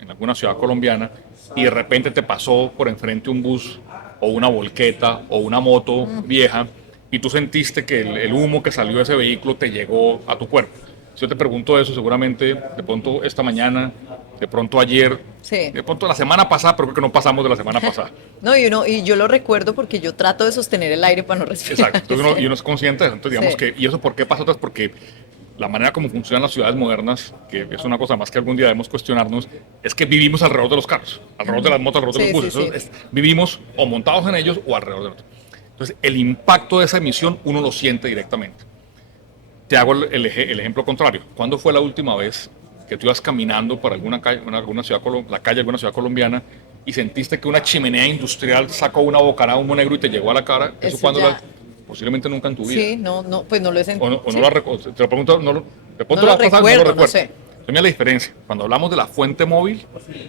en alguna ciudad colombiana y de repente te pasó por enfrente un bus o una volqueta o una moto vieja y tú sentiste que el humo que salió de ese vehículo te llegó a tu cuerpo? Si yo te pregunto eso, seguramente de pronto esta mañana, de pronto ayer, Sí. de pronto la semana pasada, pero creo que no pasamos de la semana pasada. No, y yo lo recuerdo porque yo trato de sostener el aire para no respirar. Exacto, entonces y uno es consciente de eso. Entonces digamos Sí. que, ¿y eso por qué pasa? Entonces porque la manera como funcionan las ciudades modernas, que es una cosa más que algún día debemos cuestionarnos, es que vivimos alrededor de los carros, alrededor de las motos, alrededor de Sí, los buses. sí, Entonces, vivimos o montados en ellos o alrededor de nosotros. Entonces, el impacto de esa emisión uno lo siente directamente. Te hago el ejemplo contrario. ¿Cuándo fue la última vez que tú ibas caminando por alguna calle, alguna ciudad, la calle de alguna ciudad colombiana y sentiste que una chimenea industrial sacó una bocanada de humo negro y te llegó a la cara? Eso cuando ya. posiblemente nunca en tu vida. Sí, no, pues no lo he sentido. O no Sí. la te lo pregunto, de pronto No la lo has pasado, recuerdo, no recuerdas. sé. Entonces, mira la diferencia. Cuando hablamos de la fuente móvil,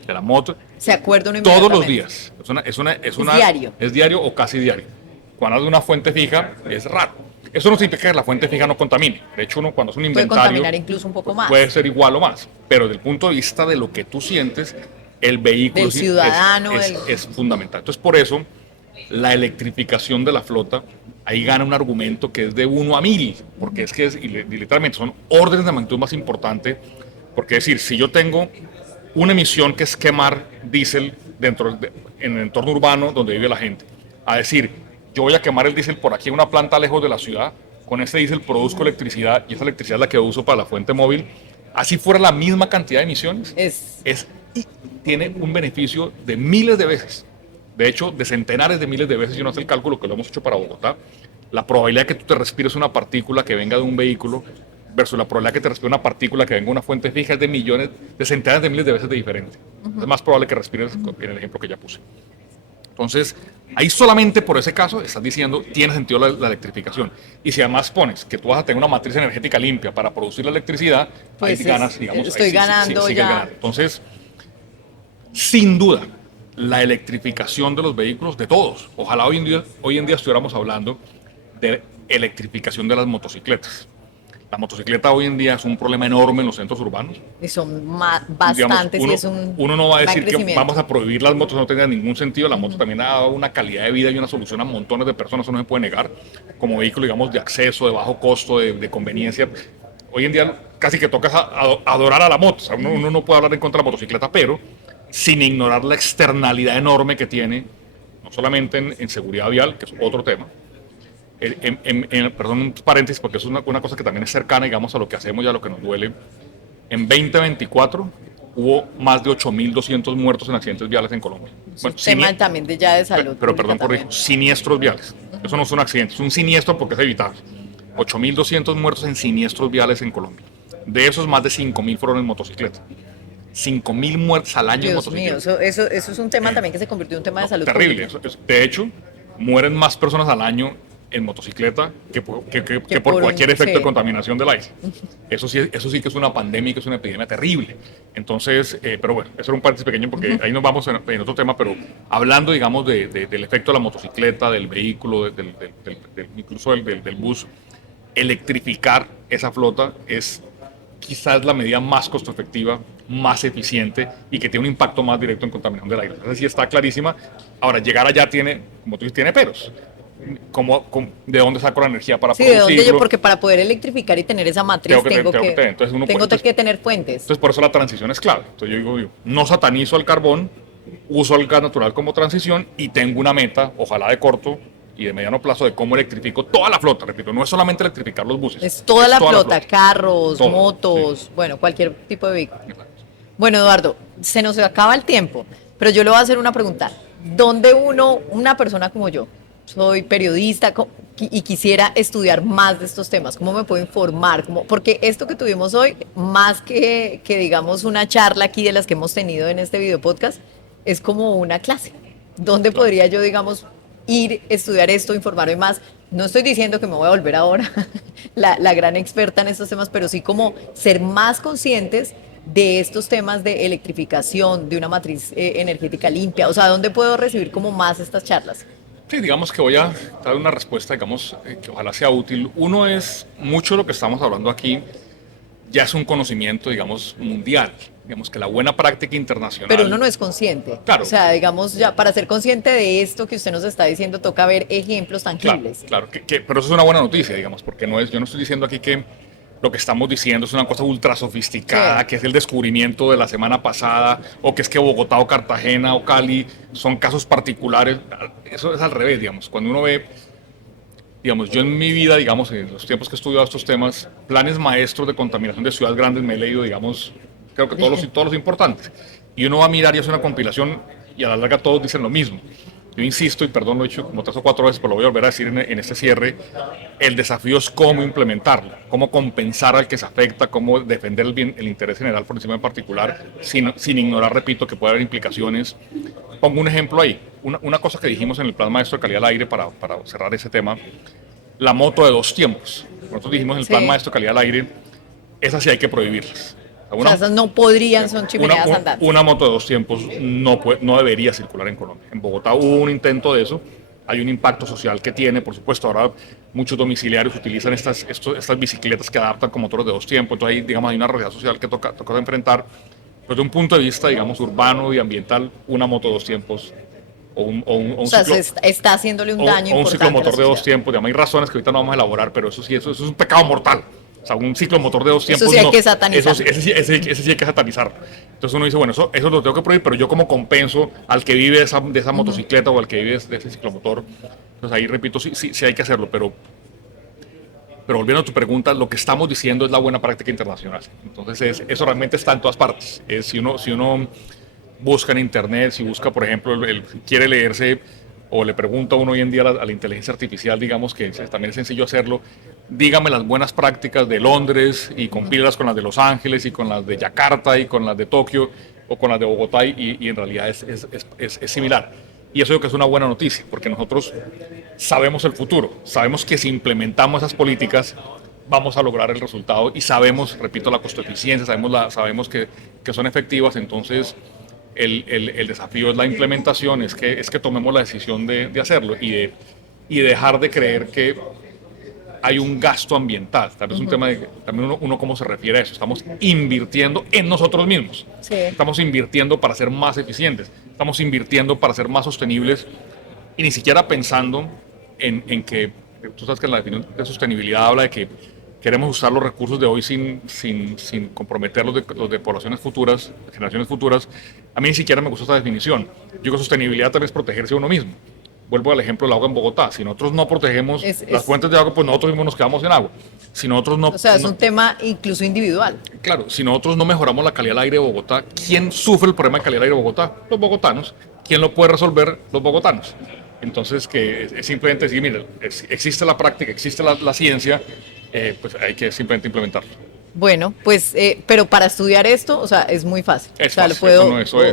de la moto, Se acuerda uno todos los inmediatamente. días. Es diario. Es diario o casi diario. Cuando hablas de una fuente fija, es raro. Eso no significa que la fuente fija no contamine. De hecho, uno cuando es un Puede inventario, contaminar incluso un poco más. puede ser igual o más. Pero desde el punto de vista de lo que tú sientes, el vehículo Del ciudadano, es fundamental. Entonces, por eso, la electrificación de la flota, ahí gana un argumento que es de 1 a 1000, porque es que y literalmente son órdenes de magnitud más importantes, porque es decir, si yo tengo una emisión que es quemar diésel en el entorno urbano donde vive la gente, a decir, yo voy a quemar el diésel por aquí en una planta lejos de la ciudad, con ese diésel produzco electricidad y esa electricidad es la que uso para la fuente móvil, así fuera la misma cantidad de emisiones, tiene un beneficio de miles de veces. De hecho, de centenares de miles de veces, yo no sé el cálculo que lo hemos hecho para Bogotá, la probabilidad de que tú te respires una partícula que venga de un vehículo versus la probabilidad de que te respires una partícula que venga de una fuente fija es de millones, de centenares de miles de veces de diferente. Es más probable que respires en el ejemplo que ya puse. Entonces, ahí solamente por ese caso estás diciendo, tiene sentido la electrificación. Y si además pones que tú vas a tener una matriz energética limpia para producir la electricidad, Pues ahí ganas, digamos, estoy ahí ganando sigues ya. ganando. Entonces, sin duda, la electrificación de los vehículos, de todos. Ojalá hoy en día estuviéramos hablando de electrificación de las motocicletas. La motocicleta hoy en día es un problema enorme en los centros urbanos. Y son bastantes Digamos, y es un uno no va a gran decir que crecimiento. vamos a prohibir las motos, no tenga ningún sentido. La moto también ha dado una calidad de vida y una solución a montones de personas, eso no se puede negar, como vehículo, digamos, de acceso, de bajo costo, de conveniencia. Hoy en día casi que tocas adorar a la moto. O sea, uno no puede hablar en contra de la motocicleta, pero sin ignorar la externalidad enorme que tiene, no solamente en seguridad vial, que es otro tema. Perdón, un paréntesis, porque es una cosa que también es cercana, digamos, a lo que hacemos y a lo que nos duele. En 2024 hubo más de 8.200 muertos en accidentes viales en Colombia. Bueno, Tema también de ya de salud. pero pública perdón por también. decir, siniestros viales. Eso no es un accidente, es un siniestro porque es evitable. 8.200 muertos en siniestros viales en Colombia. De esos, más de 5.000 fueron en motocicleta. 5.000 muertes al año en Dios mío, motocicleta. eso es un tema también que se convirtió en un tema de salud Terrible. pública. De hecho, mueren más personas al año en motocicleta que por por cualquier efecto sí. de contaminación del aire. Eso sí que es una pandemia, que es una epidemia terrible. Entonces, pero bueno, eso era un paréntesis pequeño porque ahí nos vamos en otro tema, pero hablando, digamos, del efecto de la motocicleta, del vehículo, incluso del bus, electrificar esa flota es quizás la medida más costo efectiva, más eficiente y que tiene un impacto más directo en contaminación del aire. Entonces sí está clarísima. Ahora, llegar allá tiene, como tú dices, tiene peros. ¿De dónde saco la energía para Sí, ¿de producirlo? dónde yo? Porque para poder electrificar y tener esa matriz tengo entonces uno que entonces tener fuentes. por eso la transición es clave. Entonces yo digo, no satanizo al carbón, uso el gas natural como transición y tengo una meta, ojalá de corto y de mediano plazo, de cómo electrifico toda la flota. Repito, no es solamente electrificar los buses. Es toda la flota, carros, todo, motos, sí. bueno, cualquier tipo de vehículo. Bueno, Eduardo, se nos acaba el tiempo, pero yo le voy a hacer una pregunta. ¿Dónde una persona como yo, soy periodista y quisiera estudiar más de estos temas, cómo me puedo informar? Porque esto que tuvimos hoy, más que digamos una charla aquí de las que hemos tenido en este video podcast, es como una clase. ¿Dónde podría yo, digamos, ir, estudiar esto, informarme más? No estoy diciendo que me voy a volver ahora la gran experta en estos temas, pero sí como ser más conscientes de estos temas de electrificación, de una matriz energética limpia. O sea, ¿dónde puedo recibir como más estas charlas? Sí, digamos que voy a dar una respuesta, digamos, que ojalá sea útil. Uno es, mucho de lo que estamos hablando aquí ya es un conocimiento, digamos, mundial. Digamos que la buena práctica internacional... Pero uno no es consciente. Claro. O sea, digamos, ya para ser consciente de esto que usted nos está diciendo, toca ver ejemplos tangibles. Claro, pero eso es una buena noticia, digamos, porque yo no estoy diciendo aquí que lo que estamos diciendo es una cosa ultra sofisticada, Sí. que es el descubrimiento de la semana pasada, o que es que Bogotá o Cartagena o Cali son casos particulares. Eso es al revés, digamos. Cuando uno ve, digamos, yo en mi vida, digamos, en los tiempos que he estudiado estos temas, planes maestros de contaminación de ciudades grandes me he leído, digamos, creo que todos los importantes. Y uno va a mirar y hace una compilación y a la larga todos dicen lo mismo. Yo insisto, y perdón, lo he dicho como 3 o 4 veces, pero lo voy a volver a decir en este cierre, el desafío es cómo implementarlo, cómo compensar al que se afecta, cómo defender el interés general por encima en particular, sin ignorar, repito, que puede haber implicaciones. Pongo un ejemplo ahí, una cosa que dijimos en el Plan Maestro de Calidad del Aire para cerrar ese tema, la moto de 2 tiempos. Nosotros dijimos en el Plan Maestro de Calidad del Aire, esas sí hay que prohibirlas. O sea, esas no podrían, son chimeneas andantes. Una moto de 2 tiempos no debería circular en Colombia. En Bogotá hubo un intento de eso, hay un impacto social que tiene, por supuesto, ahora muchos domiciliarios utilizan estas bicicletas que adaptan con motores de 2 tiempos, entonces ahí, digamos, hay una realidad social que toca enfrentar, pero desde un punto de vista, digamos, urbano y ambiental, una moto de 2 tiempos o sea, está haciéndole un daño o un importante ciclomotor a la de 2 sociedad. tiempos, digamos, hay razones que ahorita no vamos a elaborar, pero eso sí, eso es un pecado mortal. O sea, un ciclomotor de 2 tiempos. Eso sí hay que satanizar. Ese sí hay que satanizar. Entonces uno dice, bueno, eso lo tengo que prohibir, pero yo como compenso al que vive de esa motocicleta o al que vive de ese ciclomotor. Entonces ahí, repito, sí hay que hacerlo, pero volviendo a tu pregunta, lo que estamos diciendo es la buena práctica internacional. Entonces eso realmente está en todas partes. Si uno busca en internet, si busca, por ejemplo, quiere leerse o le pregunta a uno hoy en día a la inteligencia artificial, digamos que también es sencillo hacerlo, dígame las buenas prácticas de Londres y compílalas con las de Los Ángeles y con las de Yakarta y con las de Tokio o con las de Bogotá y en realidad es similar. Y eso yo creo que es una buena noticia, porque nosotros sabemos el futuro, sabemos que si implementamos esas políticas vamos a lograr el resultado y sabemos, repito, la costo eficiencia, sabemos que son efectivas, entonces el desafío es la implementación, es que tomemos la decisión de hacerlo y dejar de creer que hay un gasto ambiental. Tal vez es un tema de también uno cómo se refiere a eso. Estamos invirtiendo en nosotros mismos. Sí. Estamos invirtiendo para ser más eficientes. Estamos invirtiendo para ser más sostenibles y ni siquiera pensando en que, tú sabes que la definición de sostenibilidad habla de que queremos usar los recursos de hoy sin comprometer los de poblaciones futuras, generaciones futuras. A mí ni siquiera me gusta esta definición. Yo creo que sostenibilidad también es protegerse a uno mismo. Vuelvo al ejemplo del agua en Bogotá. Si nosotros no protegemos las fuentes de agua, pues nosotros mismos nos quedamos sin agua. Si nosotros no... O sea, es un tema incluso individual. Claro, si nosotros no mejoramos la calidad del aire de Bogotá, ¿quién sufre el problema de calidad del aire de Bogotá? Los bogotanos. ¿Quién lo puede resolver? Los bogotanos. Entonces, que es simplemente decir, mira, existe la práctica, existe la ciencia, pues hay que simplemente implementarlo. Bueno, pues, pero para estudiar esto, o sea, es muy fácil. Es o sea, fácil,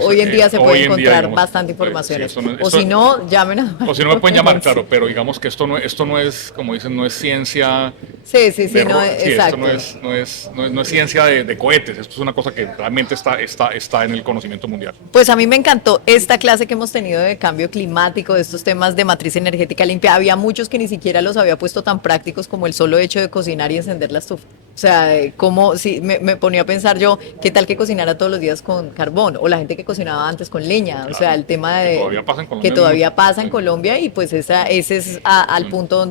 hoy en día se puede encontrar digamos, bastante información. sí, o si no, llamen a... O si no me pueden llamar, claro, pero digamos que esto no es, como dicen, no es ciencia... Sí, exacto. Esto no es ciencia de cohetes, esto es una cosa que realmente está en el conocimiento mundial. Pues a mí me encantó esta clase que hemos tenido de cambio climático, de estos temas de matriz energética limpia. Había muchos que ni siquiera los había puesto tan prácticos como el solo hecho de cocinar y encender la estufa. O sea, como si me ponía a pensar yo, ¿qué tal que cocinara todos los días con carbón? O la gente que cocinaba antes con leña. Claro, o sea, el tema de que todavía pasa en Colombia y pues ese es al punto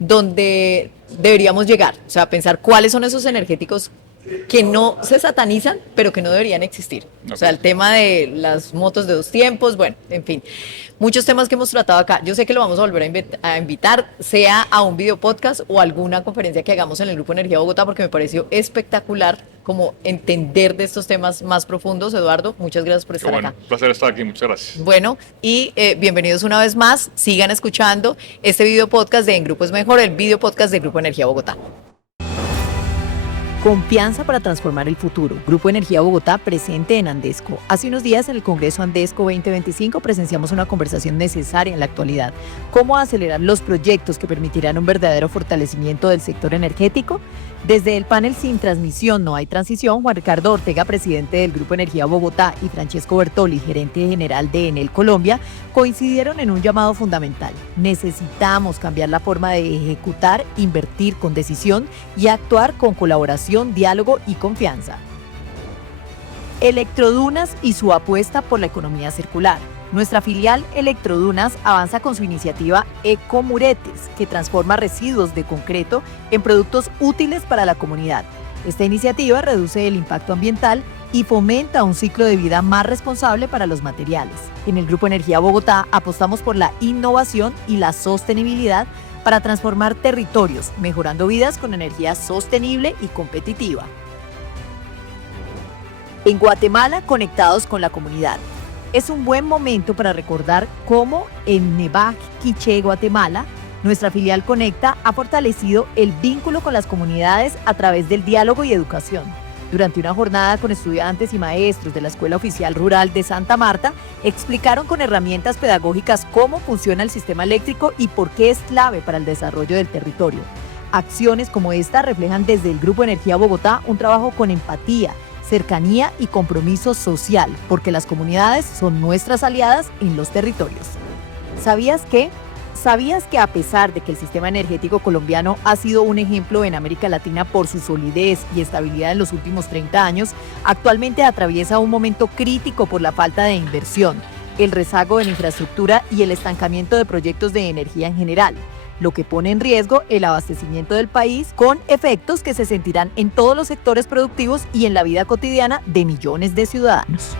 donde deberíamos llegar. O sea, pensar cuáles son esos energéticos que no se satanizan, pero que no deberían existir. O sea, el tema de las motos de 2 tiempos, bueno, en fin, muchos temas que hemos tratado acá. Yo sé que lo vamos a volver a invitar, sea a un video podcast o alguna conferencia que hagamos en el Grupo Energía Bogotá, porque me pareció espectacular como entender de estos temas más profundos. Eduardo, muchas gracias por estar acá. Un placer estar aquí, muchas gracias. Bueno, y bienvenidos una vez más, sigan escuchando este video podcast de En Grupo es Mejor, el video podcast del Grupo Energía Bogotá. Confianza para transformar el futuro. Grupo Energía Bogotá presente en Andesco. Hace unos días en el Congreso Andesco 2025 presenciamos una conversación necesaria en la actualidad. ¿Cómo acelerar los proyectos que permitirán un verdadero fortalecimiento del sector energético? Desde el panel Sin Transmisión No Hay Transición, Juan Ricardo Ortega, presidente del Grupo Energía Bogotá, y Francesco Bertoli, gerente general de Enel Colombia, coincidieron en un llamado fundamental. Necesitamos cambiar la forma de ejecutar, invertir con decisión y actuar con colaboración, diálogo y confianza. Electrodunas y su apuesta por la economía circular. Nuestra filial Electrodunas avanza con su iniciativa Ecomuretes, que transforma residuos de concreto en productos útiles para la comunidad. Esta iniciativa reduce el impacto ambiental y fomenta un ciclo de vida más responsable para los materiales. En el Grupo Energía Bogotá apostamos por la innovación y la sostenibilidad para transformar territorios, mejorando vidas con energía sostenible y competitiva. En Guatemala, conectados con la comunidad. Es un buen momento para recordar cómo en Nevac, Quiché, Guatemala, nuestra filial Conecta ha fortalecido el vínculo con las comunidades a través del diálogo y educación. Durante una jornada con estudiantes y maestros de la Escuela Oficial Rural de Santa Marta, explicaron con herramientas pedagógicas cómo funciona el sistema eléctrico y por qué es clave para el desarrollo del territorio. Acciones como esta reflejan desde el Grupo Energía Bogotá un trabajo con empatía, cercanía y compromiso social, porque las comunidades son nuestras aliadas en los territorios. ¿Sabías que a pesar de que el sistema energético colombiano ha sido un ejemplo en América Latina por su solidez y estabilidad en los últimos 30 años, actualmente atraviesa un momento crítico por la falta de inversión, el rezago en infraestructura y el estancamiento de proyectos de energía en general, lo que pone en riesgo el abastecimiento del país, con efectos que se sentirán en todos los sectores productivos y en la vida cotidiana de millones de ciudadanos?